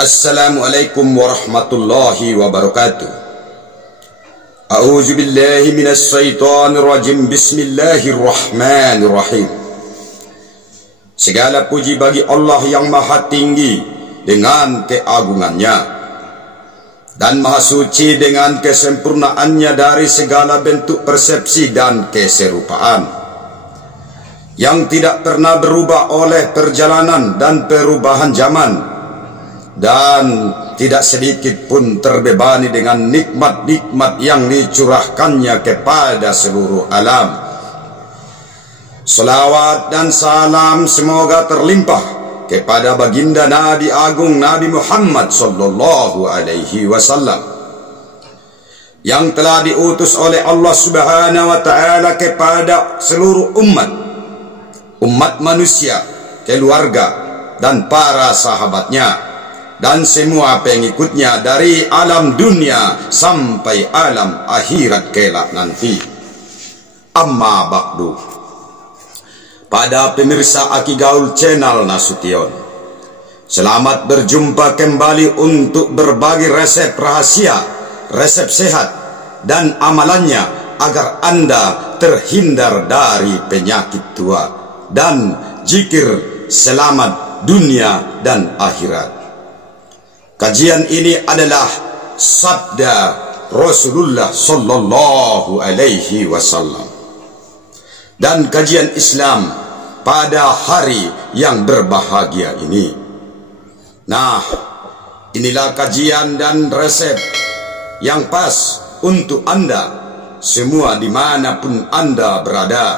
Assalamualaikum warahmatullahi wabarakatuh. A'udzu billahi minasy syaithanir rajim. Bismillahirrahmanirrahim. Segala puji bagi Allah yang maha tinggi dengan keagungannya dan maha suci dengan kesempurnaannya dari segala bentuk persepsi dan keserupaan, yang tidak pernah berubah oleh perjalanan dan perubahan zaman, dan tidak sedikit pun terbebani dengan nikmat-nikmat yang dicurahkannya kepada seluruh alam. Salawat dan salam semoga terlimpah kepada baginda Nabi Agung Nabi Muhammad sallallahu alaihi wasallam, yang telah diutus oleh Allah Subhanahu wa taala kepada seluruh umat manusia, keluarga dan para sahabatnya dan semua pengikutnya dari alam dunia sampai alam akhirat kelak nanti. Amma ba'du. Pada pemirsa Aki Gaul Channel Nasution, selamat berjumpa kembali untuk berbagi resep rahasia, resep sehat dan amalannya agar Anda terhindar dari penyakit tua dan zikir selamat dunia dan akhirat. Kajian ini adalah sabda Rasulullah sallallahu alaihi wasallam dan kajian Islam pada hari yang berbahagia ini. Nah, inilah kajian dan resep yang pas untuk Anda semua dimanapun Anda berada,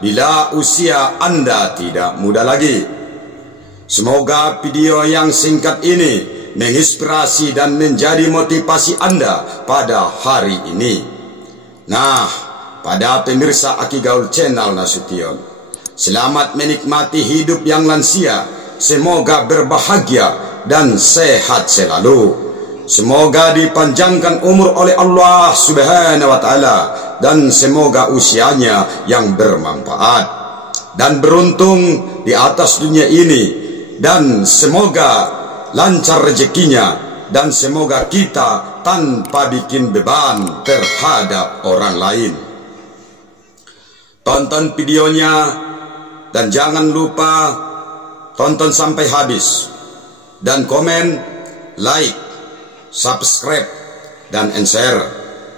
bila usia Anda tidak muda lagi. Semoga video yang singkat ini menginspirasi dan menjadi motivasi Anda pada hari ini. Nah, pada pemirsa Aki Gaul Channel Nasution, selamat menikmati hidup yang lansia. Semoga berbahagia dan sehat selalu. Semoga dipanjangkan umur oleh Allah Subhanahu wa taala, dan semoga usianya yang bermanfaat dan beruntung di atas dunia ini, dan semoga lancar rezekinya, dan semoga kita tanpa bikin beban terhadap orang lain. Tonton videonya dan jangan lupa tonton sampai habis, dan komen, like, subscribe dan share.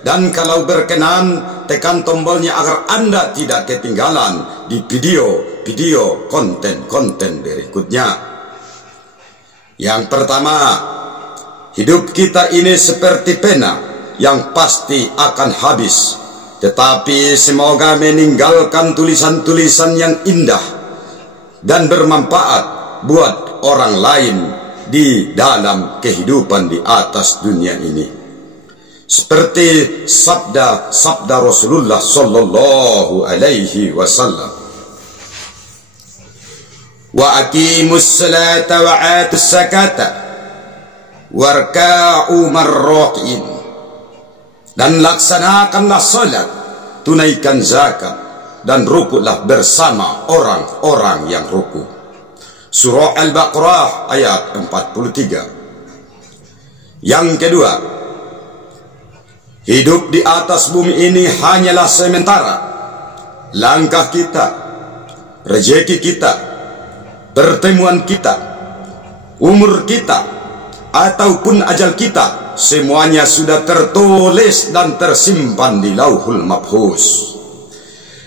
Dan kalau berkenan tekan tombolnya agar Anda tidak ketinggalan di video konten berikutnya. Yang pertama, hidup kita ini seperti pena yang pasti akan habis, tetapi semoga meninggalkan tulisan-tulisan yang indah dan bermanfaat buat orang lain di dalam kehidupan di atas dunia ini. Seperti sabda Rasulullah sallallahu alaihi wasallam, wa aqimus salata wa atus zakata warka'u marraqiin, dan laksanakanlah salat, tunaikan zakat, dan rukuklah bersama orang-orang yang ruku. Surah Al-Baqarah ayat 43. Yang kedua, hidup di atas bumi ini hanyalah sementara. Langkah kita, rezeki kita, pertemuan kita, umur kita, ataupun ajal kita, semuanya sudah tertulis dan tersimpan di Lauhul Mahfuz.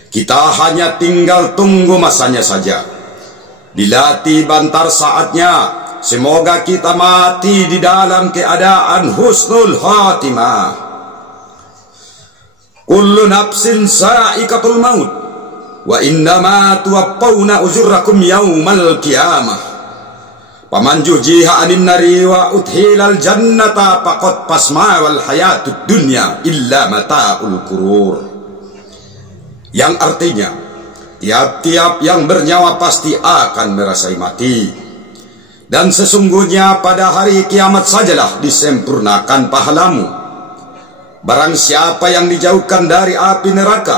Kita hanya tinggal tunggu masanya saja. Bila tiba bantar saatnya, semoga kita mati di dalam keadaan husnul khatimah. Kullu nafsin sa'iqatul maut, wa innama tuwaffawna ujurakum yaumal qiyamah. Paman jujiha anin nari wa udhilal jannata faqad pasma wal hayatud dunya illa mata'ul qurur. Yang artinya, tiap-tiap yang bernyawa pasti akan merasai mati, dan sesungguhnya pada hari kiamat sajalah disempurnakan pahalamu. Barang siapa yang dijauhkan dari api neraka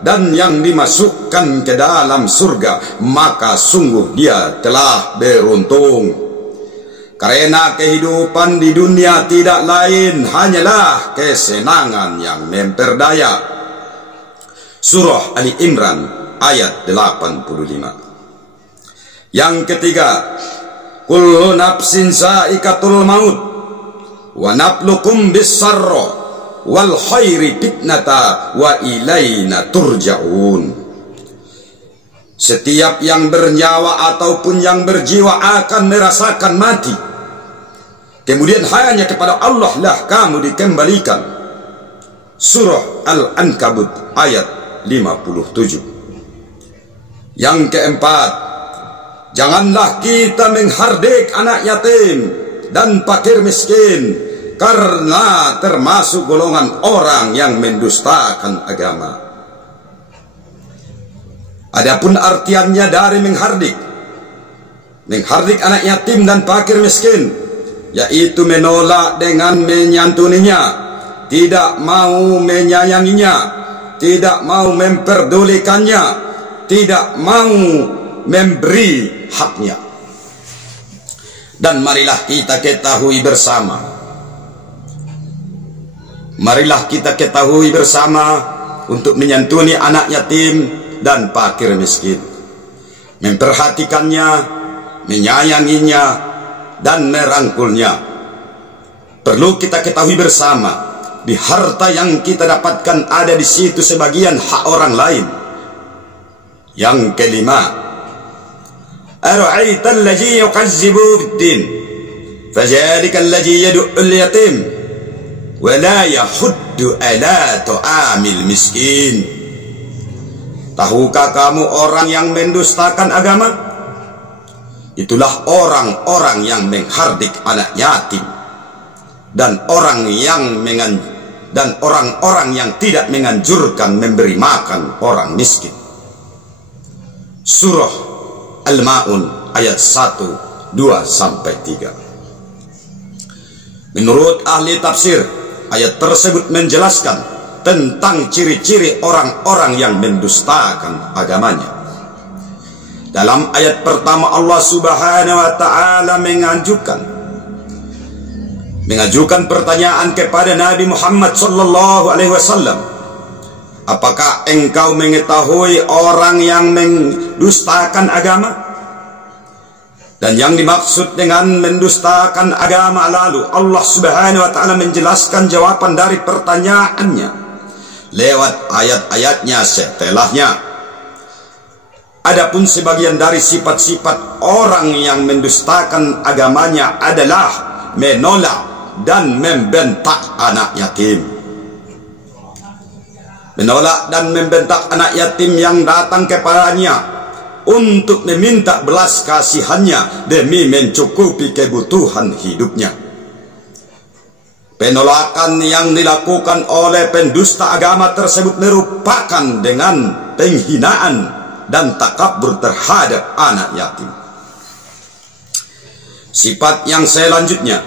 dan yang dimasukkan ke dalam surga, maka sungguh dia telah beruntung. Karena kehidupan di dunia tidak lain hanyalah kesenangan yang memperdaya. Surah Ali Imran ayat 85. Yang ketiga, kullu nafsin sa'iqatul maut wa nablukum bis-sarra wal khairi fitnata wa ilaina turja'un. Setiap yang bernyawa ataupun yang berjiwa akan merasakan mati. Kemudian hanya kepada Allah lah kamu dikembalikan. Surah Al-Ankabut ayat 57. Yang keempat, janganlah kita menghardik anak yatim dan fakir miskin, karena termasuk golongan orang yang mendustakan agama. Adapun artiannya dari menghardik anak yatim dan fakir miskin, yaitu menolak dengan menyantuninya, tidak mau menyayanginya, tidak mau memperdulikannya, tidak mau memberi haknya. Dan marilah kita ketahui bersama untuk menyantuni anak yatim dan fakir miskin, memperhatikannya, menyayanginya, dan merangkulnya. Perlu kita ketahui bersama, di harta yang kita dapatkan ada di situ sebagian hak orang lain. Yang kelima, ara'aita allazi yuqazzibu bid-din fadhalika allazi yad'ul yatim wa la yahuddu ala ta'amil miskin. Tahukah kamu orang yang mendustakan agama? Itulah orang-orang yang menghardik anak yatim dan orang-orang yang tidak menganjurkan memberi makan orang miskin. Surah Al-Ma'un ayat 1, 2 sampai 3. Menurut ahli tafsir, ayat tersebut menjelaskan tentang ciri-ciri orang-orang yang mendustakan agamanya. Dalam ayat pertama Allah Subhanahu wa taala mengajukan pertanyaan kepada Nabi Muhammad sallallahu alaihi wasallam, apakah engkau mengetahui orang yang mendustakan agama? Dan yang dimaksud dengan mendustakan agama, lalu Allah Subhanahu wa taala menjelaskan jawaban dari pertanyaannya lewat ayat-ayatnya setelahnya. Adapun sebagian dari sifat-sifat orang yang mendustakan agamanya adalah menolak dan membentak anak yatim. Menolak dan membentak anak yatim yang datang kepadanya untuk meminta belas kasihannya demi mencukupi kebutuhan hidupnya. Penolakan yang dilakukan oleh pendusta agama tersebut merupakan dengan penghinaan dan takabur terhadap anak yatim. Sifat yang selanjutnya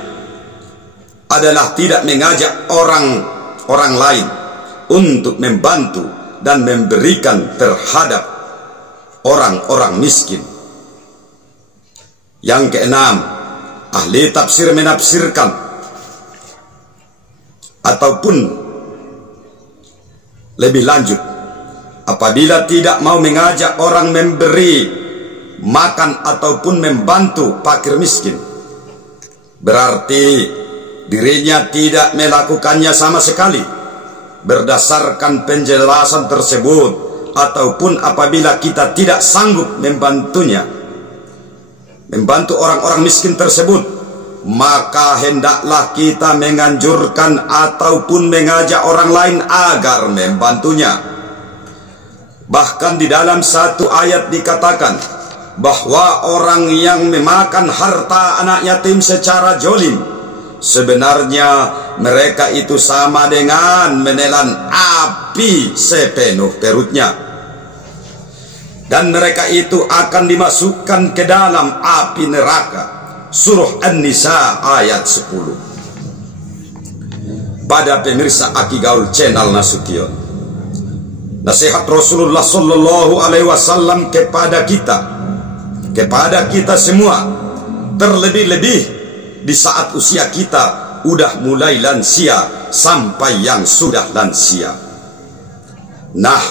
adalah tidak mengajak orang lain untuk membantu dan memberikan terhadap orang-orang miskin. Yang keenam, ahli tafsir menafsirkan ataupun lebih lanjut, apabila tidak mau mengajak orang memberi makan ataupun membantu fakir miskin, berarti dirinya tidak melakukannya sama sekali. Berdasarkan penjelasan tersebut, ataupun apabila kita tidak sanggup membantu orang-orang miskin tersebut, maka hendaklah kita menganjurkan ataupun mengajak orang lain agar membantunya. Bahkan di dalam satu ayat dikatakan bahwa orang yang memakan harta anak yatim secara jolim, sebenarnya mereka itu sama dengan menelan api sepenuh perutnya, dan mereka itu akan dimasukkan ke dalam api neraka. Surah An-Nisa ayat 10. Pada pemirsa Aki Gaul Channel Nasution, nasihat Rasulullah Sallallahu Alaihi Wasallam kepada kita semua, terlebih-lebih di saat usia kita udah mulai lansia sampai yang sudah lansia. Nah,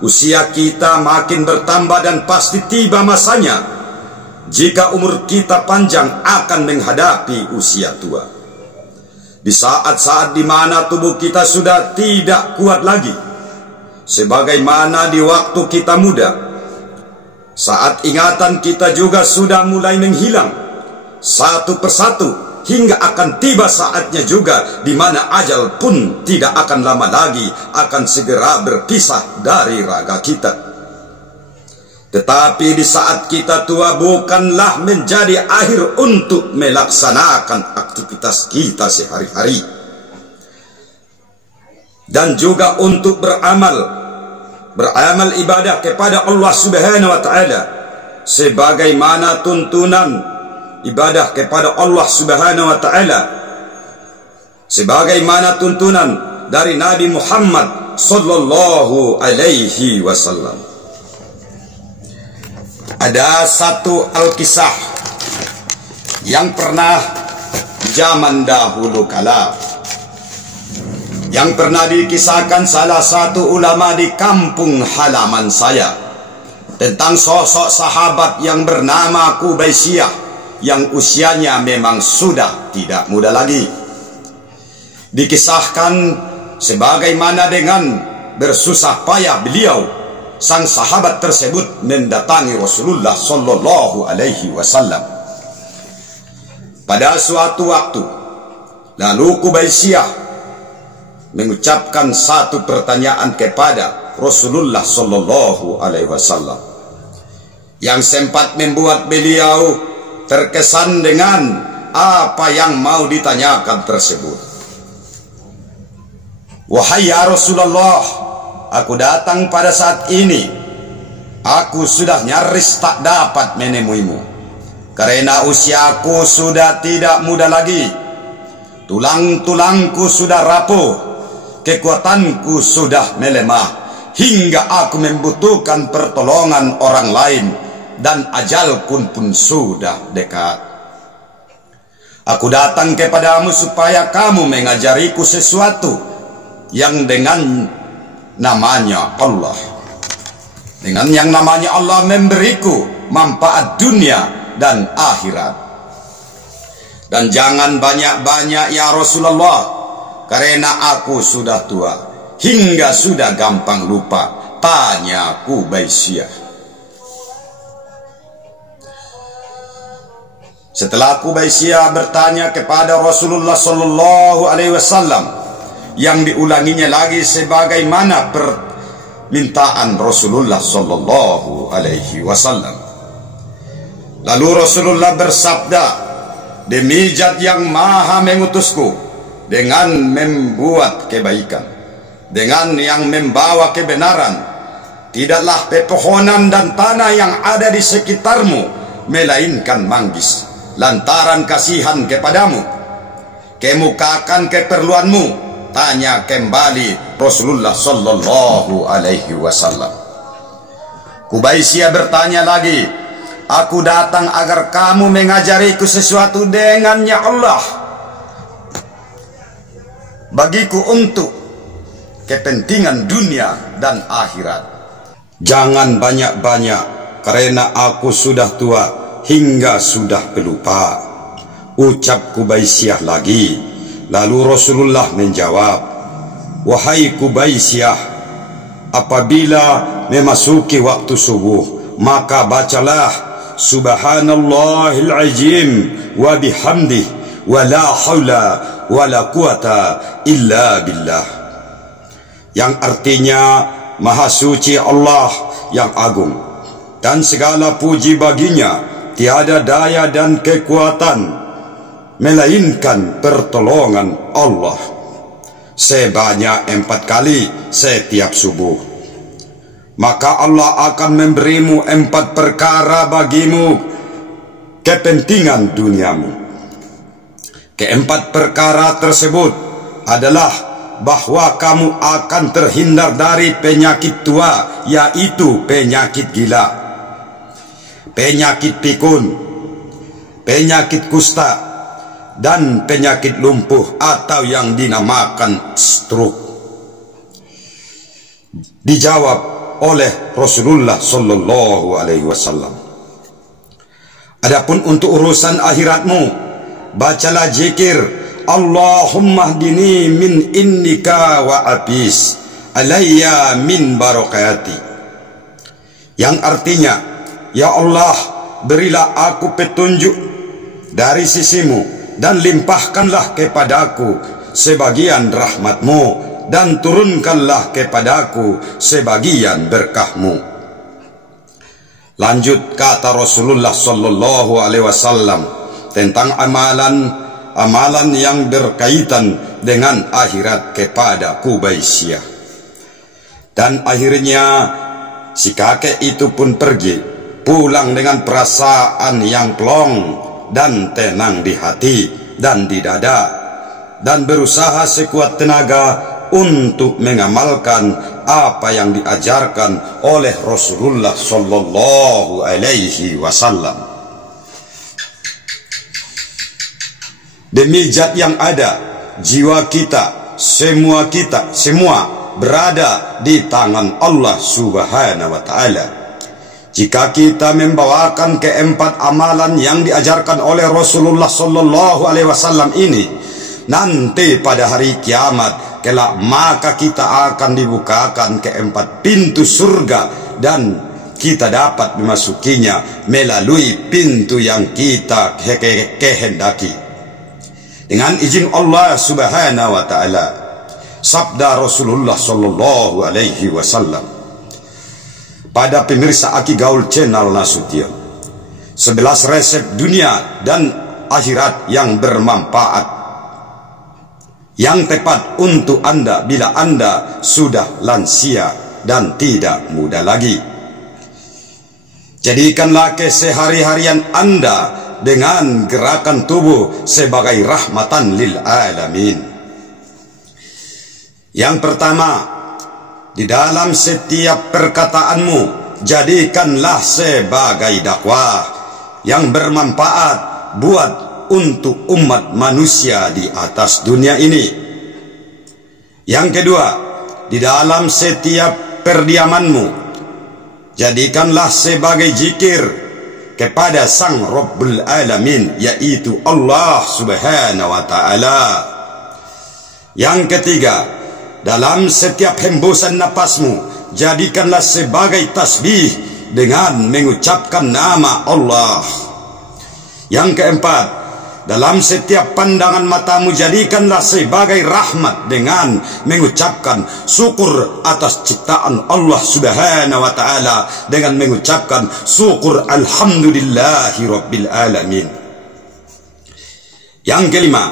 usia kita makin bertambah dan pasti tiba masanya jika umur kita panjang akan menghadapi usia tua. Di saat-saat di mana tubuh kita sudah tidak kuat lagi, sebagaimana di waktu kita muda, saat ingatan kita juga sudah mulai menghilang satu persatu, hingga akan tiba saatnya juga di mana ajal pun tidak akan lama lagi akan segera berpisah dari raga kita. Tetapi di saat kita tua bukanlah menjadi akhir untuk melaksanakan aktivitas kita sehari-hari, dan juga untuk beramal ibadah kepada Allah Subhanahu wa Ta'ala, sebagaimana tuntunan ibadah kepada Allah Subhanahu wa Ta'ala, sebagaimana tuntunan dari Nabi Muhammad sallallahu alaihi wasallam. Ada satu alkisah yang pernah zaman dahulu kala, yang pernah dikisahkan salah satu ulama di kampung halaman saya, tentang sosok sahabat yang bernama Qubaisyah, yang usianya memang sudah tidak muda lagi. Dikisahkan sebagaimana dengan bersusah payah beliau, sang sahabat tersebut mendatangi Rasulullah sallallahu alaihi wasallam pada suatu waktu. Lalu Qubaisyah mengucapkan satu pertanyaan kepada Rasulullah sallallahu alaihi wasallam yang sempat membuat beliau terkesan dengan apa yang mau ditanyakan tersebut. Wahai ya Rasulullah, aku datang pada saat ini. Aku sudah nyaris tak dapat menemuimu, karena usiaku sudah tidak muda lagi. Tulang-tulangku sudah rapuh, kekuatanku sudah melemah, hingga aku membutuhkan pertolongan orang lain, dan ajalku pun sudah dekat. Aku datang kepadamu supaya kamu mengajariku sesuatu yang dengan namanya Allah, dengan yang namanya Allah memberiku manfaat dunia dan akhirat. Dan jangan banyak-banyak ya Rasulullah, karena aku sudah tua hingga sudah gampang lupa. Tanya Qubaisyah. Setelah Qubaisyah bertanya kepada Rasulullah sallallahu alaihi wasallam, yang diulanginya lagi sebagaimana permintaan Rasulullah sallallahu alaihi wasallam. Lalu Rasulullah bersabda, demi Zat yang Maha mengutusku dengan membuat kebaikan, dengan yang membawa kebenaran, tidaklah pepohonan dan tanah yang ada di sekitarmu melainkan manggis lantaran kasihan kepadamu. Kemukakan keperluanmu. Tanya kembali Rasulullah sallallahu alaihi wasallam. Qubaisyah bertanya lagi, aku datang agar kamu mengajariku sesuatu dengannya Allah bagiku untuk kepentingan dunia dan akhirat. Jangan banyak-banyak, karena aku sudah tua hingga sudah pelupa, ucap Qubaisyah lagi. Lalu Rasulullah menjawab, wahai Qubaisyah, apabila memasuki waktu subuh, maka bacalah Subhanallahil Azim wa bihamdih wa la haula wa la quwata illa billah, yang artinya Maha suci Allah yang agung dan segala puji baginya, tiada daya dan kekuatan melainkan pertolongan Allah, sebanyak 4 kali setiap subuh. Maka Allah akan memberimu 4 perkara bagimu kepentingan duniamu. Keempat perkara tersebut adalah bahwa kamu akan terhindar dari penyakit tua, yaitu penyakit gila, penyakit pikun, penyakit kusta, dan penyakit lumpuh atau yang dinamakan stroke? Dijawab oleh Rasulullah sallallahu alaihi wasallam, adapun untuk urusan akhiratmu, bacalah zikir Allahumma hdini min indika wa abis alayya min barakati, yang artinya, ya Allah, berilah aku petunjuk dari sisimu dan limpahkanlah kepadaku sebagian rahmatmu dan turunkanlah kepadaku sebagian berkahmu. Lanjut kata Rasulullah sallallahu alaihi wasallam tentang amalan yang berkaitan dengan akhirat kepada Qubaisyah. Dan akhirnya si kakek itu pun pergi pulang dengan perasaan yang plong dan tenang di hati dan di dada, dan berusaha sekuat tenaga untuk mengamalkan apa yang diajarkan oleh Rasulullah sallallahu alaihi wasallam. Demi zat yang ada, jiwa kita semua berada di tangan Allah subhanahu wa ta'ala. Jika kita membawakan keempat amalan yang diajarkan oleh Rasulullah sallallahu alaihi wasallam ini, nanti pada hari kiamat kelak, maka kita akan dibukakan keempat pintu surga dan kita dapat memasukinya melalui pintu yang kita kehendaki dengan izin Allah subhanahu wa ta'ala. Sabda Rasulullah sallallahu alaihi wasallam pada pemirsa Aki Gaul Channel Nasution, 11 resep dunia dan akhirat yang bermanfaat, yang tepat untuk Anda bila Anda sudah lansia dan tidak muda lagi. Jadikanlah kesehari-harian Anda dengan gerakan tubuh sebagai rahmatan lil alamin. Yang pertama, di dalam setiap perkataanmu, jadikanlah sebagai dakwah yang bermanfaat buat untuk umat manusia di atas dunia ini. Yang kedua, di dalam setiap perdiamanmu, jadikanlah sebagai zikir kepada Sang Rabbul Alamin, yaitu Allah subhanahu wa ta'ala. Yang ketiga, dalam setiap hembusan napasmu, jadikanlah sebagai tasbih dengan mengucapkan nama Allah. Yang keempat, dalam setiap pandangan matamu, jadikanlah sebagai rahmat dengan mengucapkan syukur atas ciptaan Allah subhanahu wa ta'ala, dengan mengucapkan syukur alhamdulillahi rabbil alamin. Yang kelima,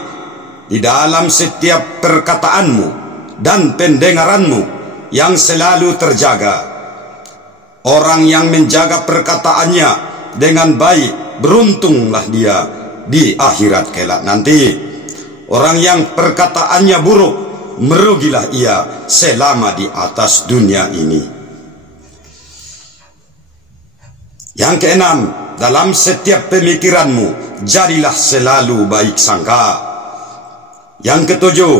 di dalam setiap perkataanmu dan pendengaranmu yang selalu terjaga. Orang yang menjaga perkataannya dengan baik, beruntunglah dia di akhirat kelak nanti. Orang yang perkataannya buruk, merugilah ia selama di atas dunia ini. Yang keenam, dalam setiap pemikiranmu, jadilah selalu baik sangka. Yang ketujuh,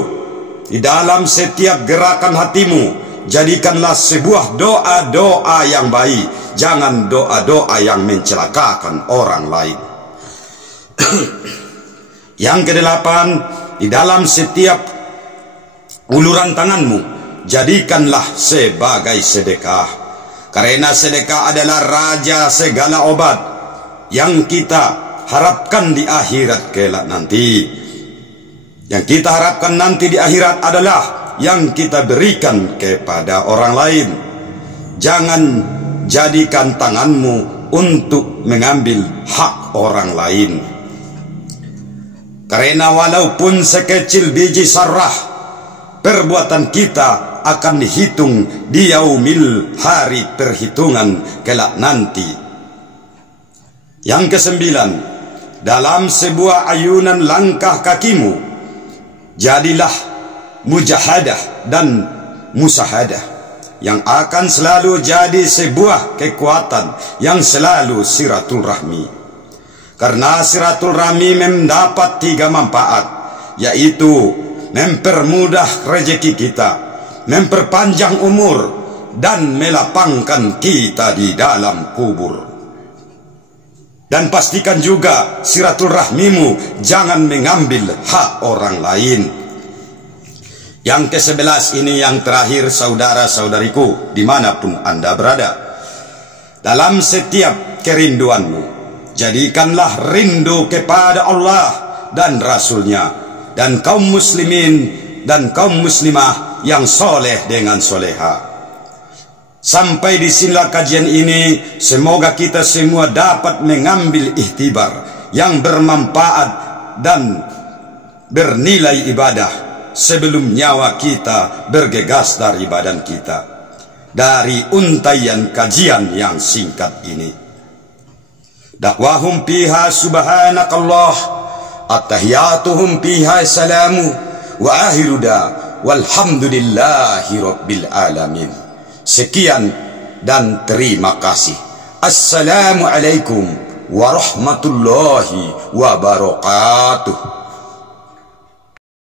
di dalam setiap gerakan hatimu, jadikanlah sebuah doa-doa yang baik, jangan doa-doa yang mencelakakan orang lain. Yang kedelapan, di dalam setiap uluran tanganmu, jadikanlah sebagai sedekah, karena sedekah adalah raja segala obat yang kita harapkan di akhirat kelak nanti. Yang kita harapkan nanti di akhirat adalah yang kita berikan kepada orang lain. Jangan jadikan tanganmu untuk mengambil hak orang lain, karena walaupun sekecil biji sarrah, perbuatan kita akan dihitung di yaumil, hari perhitungan kelak nanti. Yang kesembilan, dalam sebuah ayunan langkah kakimu, jadilah mujahadah dan musahadah yang akan selalu jadi sebuah kekuatan yang selalu silaturahmi. Karena silaturahmi mendapat 3 manfaat, yaitu mempermudah rezeki kita, memperpanjang umur, dan melapangkan kita di dalam kubur. Dan pastikan juga silaturahmimu jangan mengambil hak orang lain. Yang ke-11 ini yang terakhir, saudara-saudariku, dimanapun Anda berada. Dalam setiap kerinduanmu, jadikanlah rindu kepada Allah dan Rasulnya, dan kaum muslimin dan kaum muslimah yang soleh dengan soleha. Sampai di sinilah kajian ini. Semoga kita semua dapat mengambil ihtibar yang bermanfaat dan bernilai ibadah sebelum nyawa kita bergegas dari badan kita. Dari untaian kajian yang singkat ini, dakwahum fiha subhanakallah, attahiyatuhum fiha salamu, wa akhiru da walhamdulillahi rabbil alamin. Sekian dan terima kasih. Assalamualaikum warahmatullahi wabarakatuh.